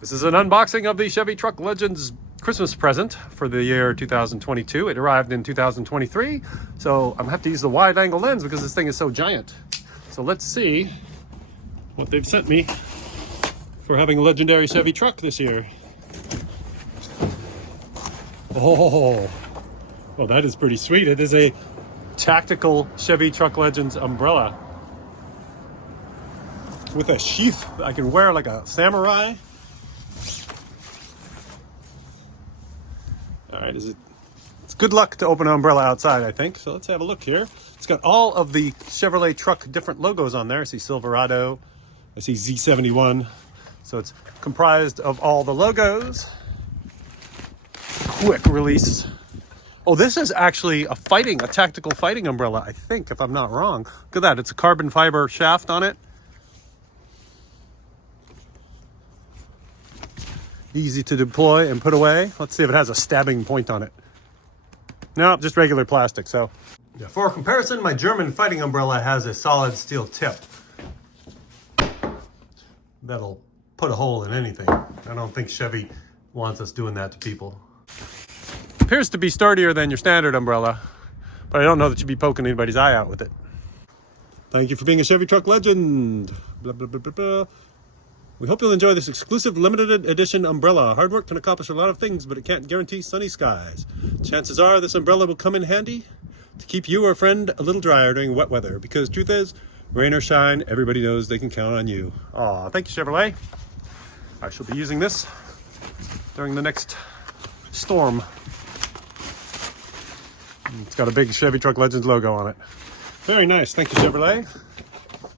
This is an unboxing of the Chevy Truck Legends Christmas present for the year 2022. It arrived in 2023, so I'm gonna have to use the wide angle lens because this thing is so giant. So let's see what they've sent me for having a legendary Chevy truck this year. Oh, that is pretty sweet. It is a tactical Chevy Truck Legends umbrella with a sheath that I can wear like a samurai. All right, it's good luck to open an umbrella outside, I think. So let's have a look here. It's got all of the Chevrolet truck different logos on there. I see Silverado, I see Z71. So it's comprised of all the logos. Quick release. Oh, this is actually a tactical fighting umbrella, I think, if I'm not wrong. Look at that, it's a carbon fiber shaft on it. Easy to deploy and put away. Let's see if it has a stabbing point on it. No, just regular plastic. So yeah, for comparison, my German fighting umbrella has a solid steel tip that'll put a hole in anything. I don't think Chevy wants us doing that to people. Appears to be sturdier than your standard umbrella, but I don't know that you'd be poking anybody's eye out with it. Thank you for being a Chevy Truck Legend. Blah, blah, blah, blah, blah. We hope you'll enjoy this exclusive limited edition umbrella. Hard work can accomplish a lot of things, but it can't guarantee sunny skies. Chances are this umbrella will come in handy to keep you or a friend a little drier during wet weather, because truth is, rain or shine, everybody knows they can count on you. Aw, thank you, Chevrolet. I shall be using this during the next storm. It's got a big Chevy Truck Legends logo on it. Very nice. Thank you, Chevrolet.